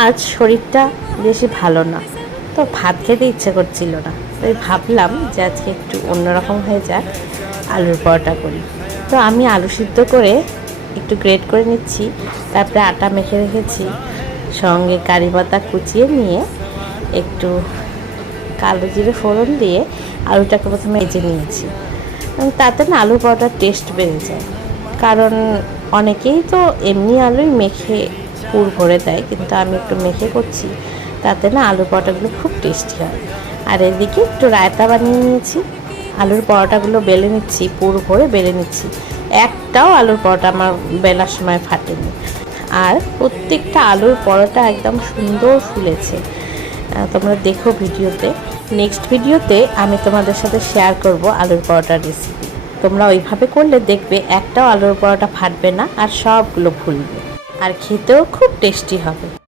আজ শরীরটা বেশি ভালো না, তো ভাত খেতে ইচ্ছে করছিল না। তাই ভাবলাম যে আজকে একটু অন্যরকম হয়ে যাক, আলুর পরোটা করি। তো আমি আলু সিদ্ধ করে একটু গ্রেট করে নিচ্ছি, তারপরে আটা মেখে রেখেছি, সঙ্গে কারি পাতা কুচিয়ে নিয়ে একটু কালো জিরে ফোড়ন দিয়ে আলুটাকে প্রথমে ভেজে নিয়েছি। তাতে না আলুর পরোটার টেস্ট বেড়ে যায়, কারণ অনেকেই তো এমনি আলুই মেখে পুর ভরে দেয়, কিন্তু আমি একটু মেখে করছি, তাতে না আলুর পরোটাগুলো খুব টেস্টি হয়। আর এদিকে একটু রায়তা বানিয়ে নিয়েছি, আলুর পরোটাগুলো বেলে নিচ্ছি, পুর ভরে বেলে নিচ্ছি। একটাও আলুর পরোটা আমার বেলার সময় ফাটেনি, আর প্রত্যেকটা আলুর পরোটা একদম সুন্দর ফুলেছে। তোমরা দেখো ভিডিওতে। নেক্সট ভিডিওতে আমি তোমাদের সাথে শেয়ার করব আলুর পরোটার রেসিপি। তোমরা ওইভাবে করলে দেখবে একটাও আলুর পরোটা ফাটবে না, আর সবগুলো ফুলবে, আর খেতেও খুব টেস্টি হবে।